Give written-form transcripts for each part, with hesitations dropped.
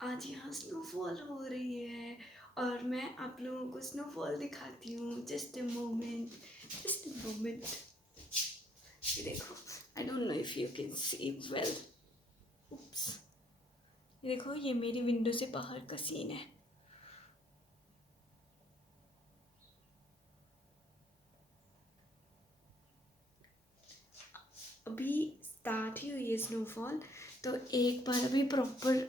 आज यहाँ स्नोफॉल हो रही है और मैं आप लोगों को स्नोफॉल दिखाती हूँ। Just a moment, just a moment. ये देखो, I don't know if you can see well. Oops, ये देखो, ये मेरी विंडो से बाहर का सीन है। अभी स्टार्ट ही हुई है स्नोफॉल, तो एक बार अभी प्रॉपर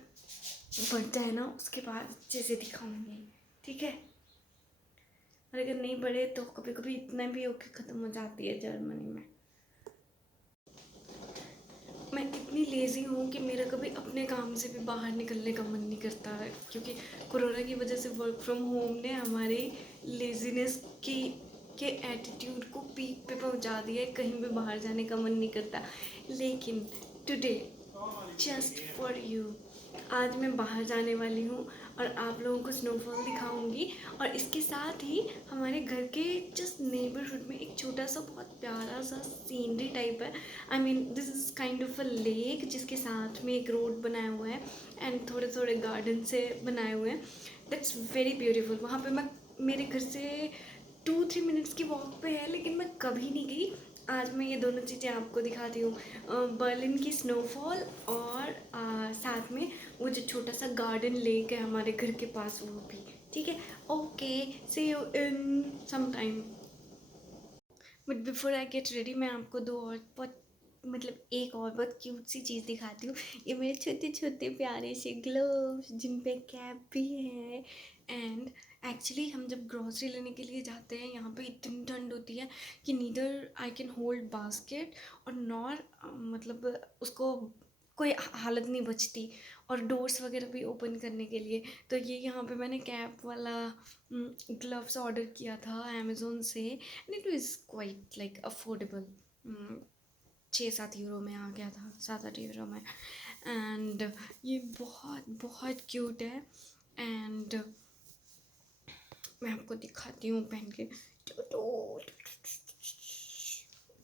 बढ़ जाए ना, उसके बाद अच्छे से दिखाऊंगी, ठीक है। और अगर नहीं बढ़े तो कभी कभी इतना भी होके ख़त्म हो जाती है जर्मनी में। मैं इतनी लेज़ी हूँ कि मेरा कभी अपने काम से भी बाहर निकलने का मन नहीं करता है, क्योंकि कोरोना की वजह से वर्क फ्रॉम होम ने हमारी लेज़ीनेस के एटीट्यूड को पीक पे पहुँचा दिया है। कहीं भी बाहर जाने का मन नहीं करता। लेकिन टुडे, जस्ट फॉर यू, आज मैं बाहर जाने वाली हूँ और आप लोगों को स्नोफॉल दिखाऊंगी। और इसके साथ ही हमारे घर के जस्ट नेबरहुड में एक छोटा सा बहुत प्यारा सा सीनरी टाइप है। I mean this is kind of a lake, जिसके साथ में एक रोड बनाया हुआ है एंड थोड़े थोड़े गार्डन से बनाए हुए हैं। That's very beautiful. वहाँ पे मैं, मेरे घर से 2-3 मिनट्स की वॉक पे है, लेकिन मैं कभी नहीं गई। आज मैं ये दोनों चीज़ें आपको दिखाती हूँ, बर्लिन की स्नोफॉल और साथ में वो जो छोटा सा गार्डन लेक है हमारे घर के पास, वो भी। ठीक है, okay, see you in some time. But before I get ready, मैं आपको दो और बहुत, मतलब एक और बहुत क्यूट सी चीज़ दिखाती हूँ। ये मेरे छोटे छोटे प्यारे से ग्लोव्स, जिन पे कैप भी है। एंड एक्चुअली हम जब ग्रॉसरी लेने के लिए जाते हैं, यहाँ पे इतनी ठंड होती है कि neither I can hold basket और नॉर मतलब उसको कोई हालत नहीं बचती, और डोर्स वगैरह भी ओपन करने के लिए। तो ये यहाँ पे मैंने कैप वाला ग्लव्स ऑर्डर किया था अमेज़ोन से, and it is quite like affordable. 6-7 euro में आ गया था, 7-8 यूरो में। एंड ये बहुत बहुत क्यूट है। एंड मैं आपको दिखाती हूँ पहन के।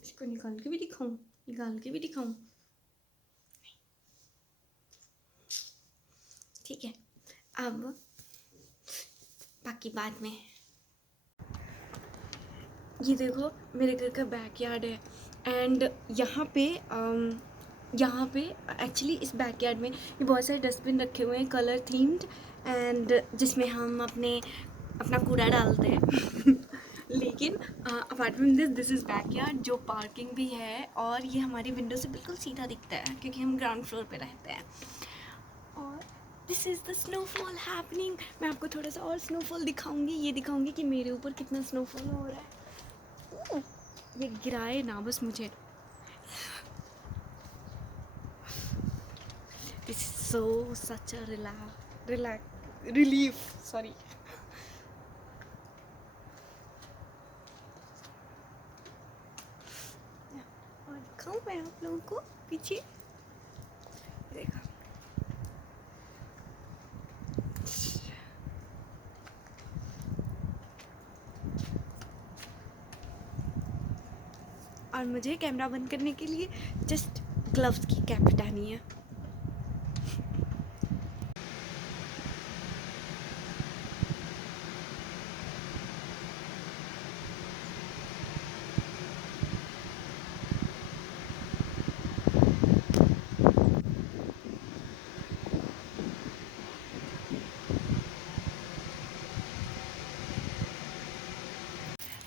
इसको निकाल के भी दिखाऊँ, निकाल के भी दिखाऊँ, ठीक है। अब बाकी बाद में। ये देखो, मेरे घर का बैकयार्ड है एंड यहाँ पे एक्चुअली इस बैकयार्ड में ये बहुत सारे डस्टबिन रखे हुए हैं, कलर थीम्ड, एंड जिसमें हम अपना कूड़ा डालते हैं। लेकिन apart from this is backyard, जो पार्किंग भी है, और ये हमारी विंडो से बिल्कुल सीधा दिखता है क्योंकि हम ग्राउंड फ्लोर पे रहते हैं। और this is the snowfall happening. मैं आपको थोड़ा सा और स्नोफॉल दिखाऊंगी, ये दिखाऊंगी कि मेरे ऊपर कितना स्नोफॉल हो रहा है। ये गिराए ना बस मुझे। This is so such a relief, sorry. और दिखाऊं मैं आप लोगों को पीछे, देखा। और मुझे कैमरा बंद करने के लिए जस्ट ग्लव्स की कैप हटानी है।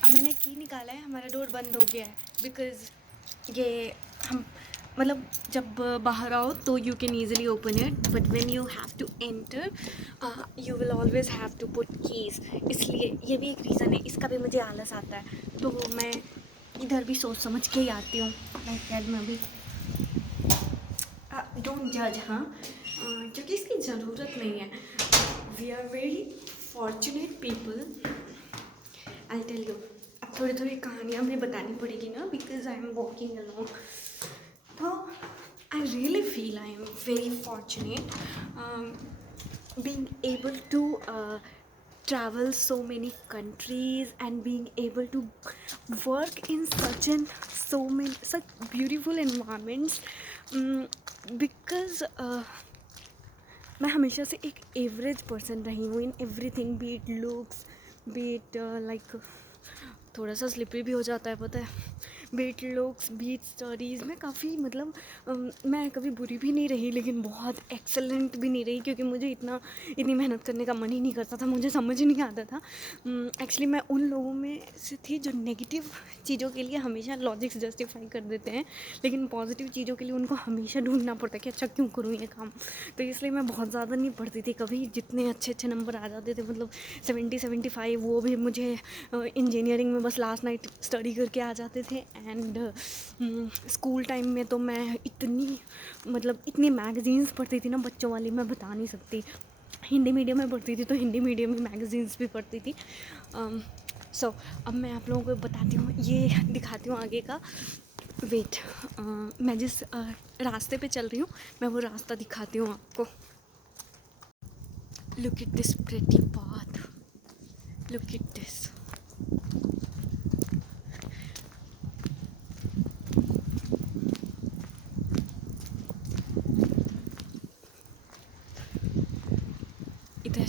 अब मैंने की निकाला है, हमारा डोर बंद हो गया है बिकॉज ये हम, मतलब जब बाहर आओ तो you can easily open it, but when you have to enter you will always have to put keys. इसलिए ये भी एक रीज़न है, इसका भी मुझे आलस आता है, तो मैं इधर भी सोच समझ के ही आती हूँ बैकयार्ड में भी। डोंट जज, हाँ, क्योंकि इसकी ज़रूरत नहीं है। We are very fortunate people, I tell you. अब थोड़ी थोड़ी कहानियाँ हमें बतानी पड़ेगी ना, because I am walking alone. तो I really feel I am very fortunate being able to travel so many countries and being able to work in such beautiful environments, because मैं हमेशा से एक एवरेज पर्सन रही हूँ in everything, B it looks, B it like थोड़ा सा slippery भी हो जाता है पता है, बीट लुक्स बीट स्टडीज़ में काफ़ी मतलब मैं कभी बुरी भी नहीं रही लेकिन बहुत एक्सेलेंट भी नहीं रही, क्योंकि मुझे इतनी मेहनत करने का मन ही नहीं करता था, मुझे समझ ही नहीं आता था। एक्चुअली मैं उन लोगों में से थी जो नेगेटिव चीज़ों के लिए हमेशा लॉजिक्स जस्टिफाई कर देते हैं, लेकिन पॉजिटिव चीज़ों के लिए उनको हमेशा ढूंढना पड़ता है कि अच्छा क्यों करूँ ये काम। तो इसलिए मैं बहुत ज़्यादा नहीं पढ़ती थी कभी, जितने अच्छे अच्छे नंबर आ जाते थे मतलब 70-75 वो भी मुझे इंजीनियरिंग में बस लास्ट नाइट स्टडी करके आ जाते थे। एंड स्कूल टाइम में तो मैं इतनी मैगज़ीन्स पढ़ती थी ना बच्चों वाली, मैं बता नहीं सकती। हिंदी मीडियम में पढ़ती थी तो हिंदी मीडियम की मैगज़ीन्स भी पढ़ती थी। सो अब मैं आप लोगों को बताती हूँ, ये दिखाती हूँ आगे का। वेट, मैं जिस रास्ते पे चल रही हूँ मैं वो रास्ता दिखाती हूँ आपको। Look at this pretty path, look at this. इधर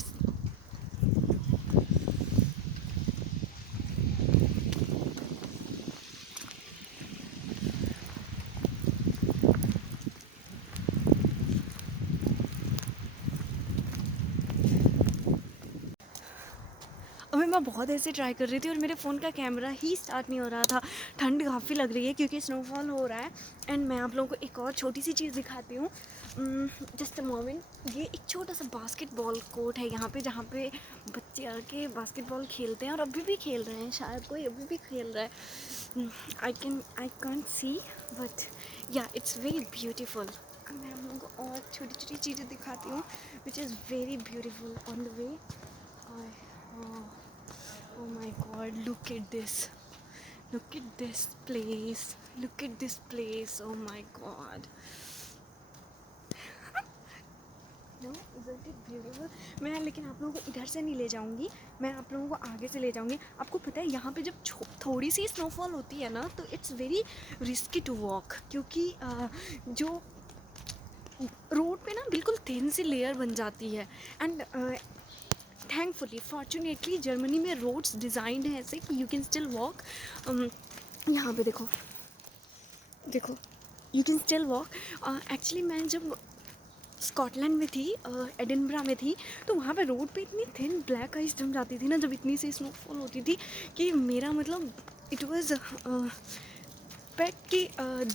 अभी मैं बहुत ऐसे ट्राई कर रही थी और मेरे फ़ोन का कैमरा ही स्टार्ट नहीं हो रहा था। ठंड काफ़ी लग रही है क्योंकि स्नोफॉल हो रहा है। एंड मैं आप लोगों को एक और छोटी सी चीज़ दिखाती हूँ। जस्ट अ मोमेंट, ये एक छोटा सा बास्केटबॉल कोर्ट है यहाँ पे, जहाँ पे बच्चे आके बास्केटबॉल खेलते हैं और अभी भी खेल रहे हैं, शायद कोई अभी भी खेल रहा है। आई कांट सी बट या इट्स वेरी ब्यूटीफुल। मैं आप लोगों को और छोटी छोटी चीज़ें दिखाती हूँ which is very beautiful on the way. Oh my god, look at this. Look at this place. Look at this place. Oh my god. No, isn't it beautiful? मैं लेकिन आप लोगों को इधर से नहीं ले जाऊंगी, मैं आप लोगों को आगे से ले जाऊंगी। आपको पता है यहाँ पे जब थोड़ी सी स्नोफॉल होती है ना तो it's very risky to walk, क्योंकि जो रोड पे ना बिल्कुल थिन सी लेयर बन जाती है। एंड थैंकफुली फॉर्चुनेटली जर्मनी में रोड्स डिज़ाइंड हैं ऐसे कि यू कैन स्टिल वॉक। यहाँ पे देखो देखो, you can still walk. Actually मैं जब स्कॉटलैंड में थी, एडिनबरा में थी, तो वहाँ पे रोड पे इतनी थिन ब्लैक आइस जम जाती थी ना जब इतनी सी स्नोफॉल होती थी कि मेरा मतलब इट वाज पेट कि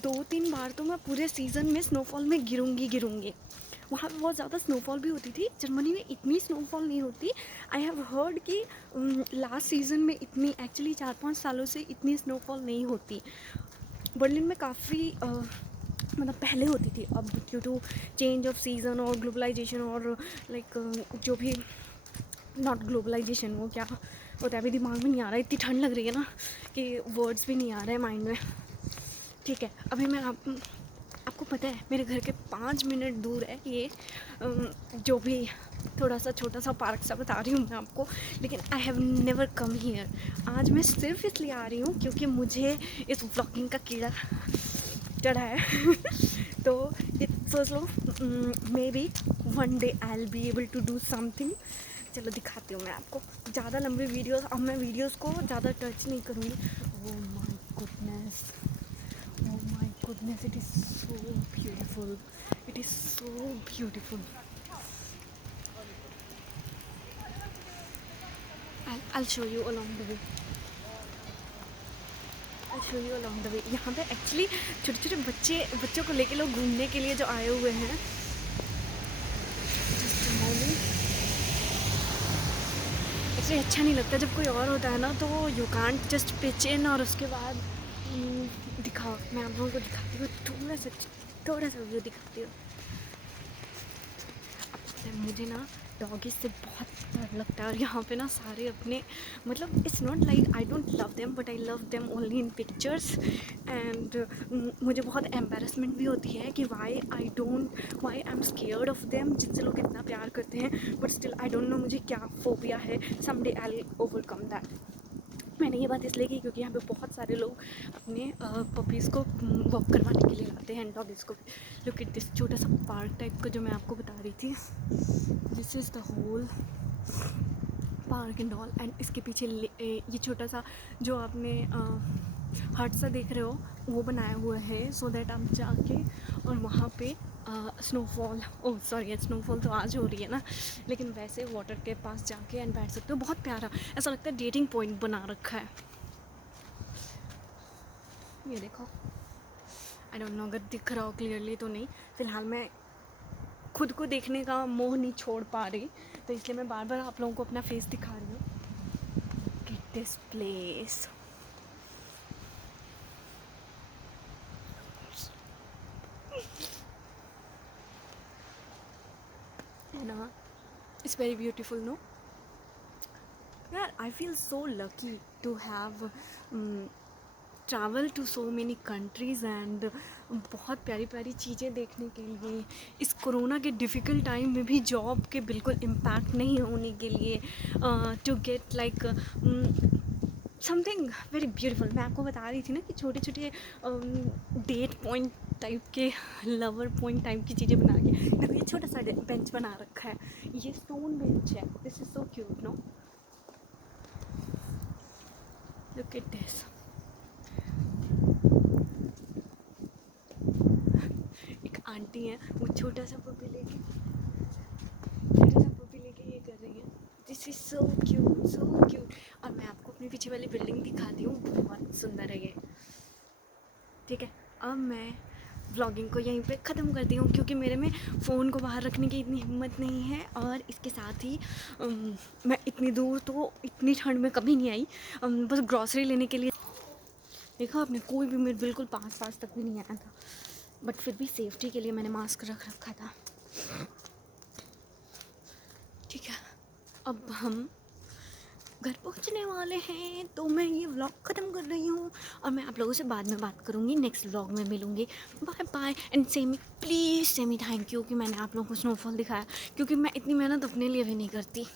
2-3 बार तो मैं पूरे सीज़न में स्नोफॉल में गिरूँगी। वहाँ पे बहुत ज़्यादा स्नोफॉल भी होती थी, जर्मनी में इतनी स्नोफॉल नहीं होती। आई हैव हर्ड कि लास्ट सीज़न में इतनी, एक्चुअली 4-5 सालों से इतनी स्नोफॉल नहीं होती। बर्लिन में काफ़ी मतलब पहले होती थी, अब due to change of season और ग्लोबलाइजेशन और लाइक जो भी नॉट ग्लोबलाइजेशन, वो क्या होता है अभी दिमाग में नहीं आ रहा, इतनी ठंड लग रही है ना कि वर्ड्स भी नहीं आ रहे हैं माइंड में। ठीक है, अभी मैं आपको पता है मेरे घर के 5 मिनट दूर है ये जो भी थोड़ा सा छोटा सा पार्क सा बता रही हूँ मैं आपको, लेकिन I have never come here. आज मैं सिर्फ इसलिए आ रही हूँ क्योंकि मुझे इस व्लॉगिंग का कीड़ा चढ़ा है तो सोच लो maybe one day I will be able to do something. चलो दिखाती हूँ मैं आपको। ज़्यादा लंबी वीडियोस, अब मैं वीडियोस को ज़्यादा टच नहीं करूँगी। Oh my goodness, oh my goodness, it is so beautiful, it is so beautiful. I'll show you along the way, I'll show you along the way. यहाँ पे एक्चुअली छोटे छोटे बच्चों को लेके लोग घूमने के लिए जो आए हुए हैं। जस्ट मोमेंट, एक्चुअली अच्छा नहीं लगता जब कोई और होता है ना, तो यू कांट जस्ट पिच इन और उसके बाद दिखाओ। मैं आप लोगों को दिखाती हूँ, थोड़ा सा व्यू दिखाती हूँ। मुझे ना डॉगीज से बहुत डर लगता है और यहाँ पे ना सारे अपने मतलब it's not like I don't love them but I love them only in pictures. And मुझे बहुत एम्बेरसमेंट भी होती है कि why I am scared of them, जिनसे लोग इतना प्यार करते हैं, but still I don't know मुझे क्या फोबिया है। Some day I will overcome that. मैंने ये बात इसलिए की क्योंकि यहाँ पे बहुत सारे लोग अपने पपीज़ को वॉक करवाने के लिए लाते हैं, डॉगीज़ को भी। लुक एट दिस छोटा सा पार्क टाइप का जो मैं आपको बता रही थी, this is the whole park and all. And इसके पीछे ये छोटा सा जो आपने हट सा देख रहे हो वो बनाया हुआ है, सो दैट आप जाके और वहाँ पे स्नोफॉल, ओह सॉरी स्नोफॉल तो आज हो रही है ना, लेकिन वैसे वाटर के पास जाके एंड बैठ सकते हो। बहुत प्यारा, ऐसा लगता है डेटिंग पॉइंट बना रखा है। ये देखो, आई डोंट नो अगर दिख रहा हो क्लियरली तो नहीं, फ़िलहाल मैं खुद को देखने का मोह नहीं छोड़ पा रही, तो इसलिए मैं बार बार आप लोगों को अपना फेस दिखा रही हूँ। Get this place, and it's very beautiful, no? Yeah, I feel so lucky to have travel to so many countries and बहुत प्यारी प्यारी चीज़ें देखने के लिए, इस कोरोना के डिफ़िकल्ट टाइम में भी जॉब के बिल्कुल इम्पैक्ट नहीं होने के लिए, to get like something very beautiful. मैं आपको बता रही थी ना कि छोटे छोटे डेट पॉइंट टाइप के, लवर पॉइंट टाइप की चीज़ें बना के। देखो ये छोटा सा बेंच बना रखा है, ये स्टोन बेंच है, this is so cute, no? Look at this. एक आंटी है, वो छोटा सा पपी लेके ये कर रही है। This is so cute, so cute. और मैं आपको अपनी पीछे वाली बिल्डिंग दिखाती हूँ, बहुत सुंदर है ये। ठीक है, अब मैं व्लॉगिंग को यहीं पे ख़त्म करती हूँ क्योंकि मेरे में फ़ोन को बाहर रखने की इतनी हिम्मत नहीं है, और इसके साथ ही मैं इतनी दूर तो इतनी ठंड में कभी नहीं आई, बस ग्रॉसरी लेने के लिए। देखा आपने, कोई भी मेरे बिल्कुल पास तक भी नहीं आया था, बट फिर भी सेफ्टी के लिए मैंने मास्क रख रखा था। ठीक है, अब हम घर पहुंचने वाले हैं, तो मैं ये व्लॉग ख़त्म कर रही हूँ और मैं आप लोगों से बाद में बात करूँगी, नेक्स्ट व्लॉग में मिलूँगी। Bye bye and Semi, please Semi thank you कि मैंने आप लोगों को स्नोफॉल दिखाया, क्योंकि मैं इतनी मेहनत अपने लिए भी नहीं करती।